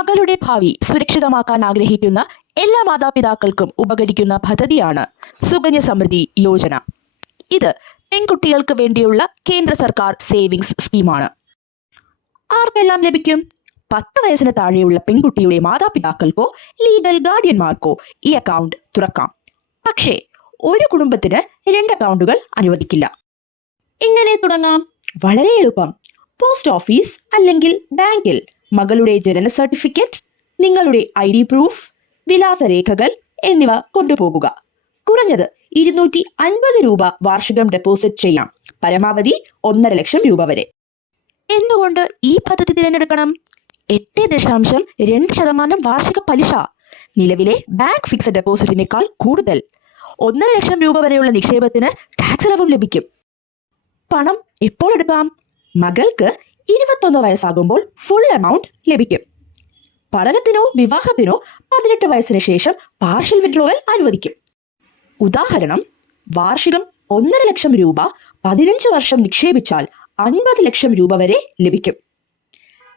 മകളുടെ ഭാവി സുരക്ഷിതമാക്കാൻ ആഗ്രഹിക്കുന്ന എല്ലാ മാതാപിതാക്കൾക്കും ഉപകരിക്കുന്ന പദ്ധതിയാണ് സുകന്യ സമൃദ്ധി യോജന. ഇത് പെൺകുട്ടികൾക്ക് വേണ്ടിയുള്ള കേന്ദ്ര സർക്കാർ സേവിങ്സ് സ്കീമാണ്. ആർക്കെല്ലാം ലഭിക്കും? 10 വയസ്സിന് താഴെയുള്ള പെൺകുട്ടിയുടെ മാതാപിതാക്കൾക്കോ ലീഗൽ ഗാർഡിയന്മാർക്കോ ഈ അക്കൗണ്ട് തുറക്കാം. പക്ഷേ ഒരു കുടുംബത്തിന് 2 അക്കൗണ്ടുകൾ അനുവദിക്കില്ല. എങ്ങനെ തുടങ്ങാം? വളരെ എളുപ്പം. പോസ്റ്റ് ഓഫീസ് അല്ലെങ്കിൽ ബാങ്കിൽ മകളുടെ ജനന സർട്ടിഫിക്കറ്റ്, നിങ്ങളുടെ ID പ്രൂഫ്, വിലാസരേഖകൾ എന്നിവ കൊണ്ടുപോകുക. കുറഞ്ഞത് 250 രൂപ വാർഷികം ഡെപ്പോസിറ്റ് ചെയ്യാം. പരമാവധി 1.5 ലക്ഷം രൂപ വരെ. എന്തുകൊണ്ട് ഈ പദ്ധതി തിരഞ്ഞെടുക്കണം? 8.2% വാർഷിക പലിശ. നിലവിലെ ബാങ്ക് ഫിക്സഡ് ഡെപ്പോസിറ്റിനേക്കാൾ കൂടുതൽ. 1.5 ലക്ഷം രൂപ വരെയുള്ള നിക്ഷേപത്തിന് ടാക്സ് ഇളവും ലഭിക്കും. പണം എപ്പോൾ എടുക്കാം? മകൾക്ക് 21 വയസ്സാകുമ്പോൾ ഫുൾ എമൗണ്ട് ലഭിക്കും. പഠനത്തിനോ വിവാഹത്തിനോ 18 വയസ്സിന് ശേഷം പാർഷ്യൽ വിഡ്രോവൽ അനുവദിക്കും. ഉദാഹരണം, വാർഷികം 1.5 ലക്ഷം രൂപ 15 വർഷം നിക്ഷേപിച്ചാൽ 50 ലക്ഷം രൂപ വരെ ലഭിക്കും.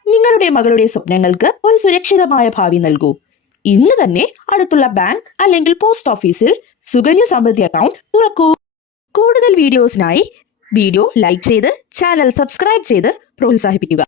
നിങ്ങളുടെ മകളുടെ സ്വപ്നങ്ങൾക്ക് ഒരു സുരക്ഷിതമായ ഭാവി നൽകൂ. ഇന്ന് തന്നെ അടുത്തുള്ള ബാങ്ക് അല്ലെങ്കിൽ പോസ്റ്റ് ഓഫീസിൽ സുകന്യ സമൃദ്ധി അക്കൗണ്ട് തുറക്കൂ. കൂടുതൽ വീഡിയോസിനായി വീഡിയോ ലൈക്ക് ചെയ്ത് ചാനൽ സബ്സ്ക്രൈബ് ചെയ്ത് പ്രോത്സാഹിപ്പിക്കുക.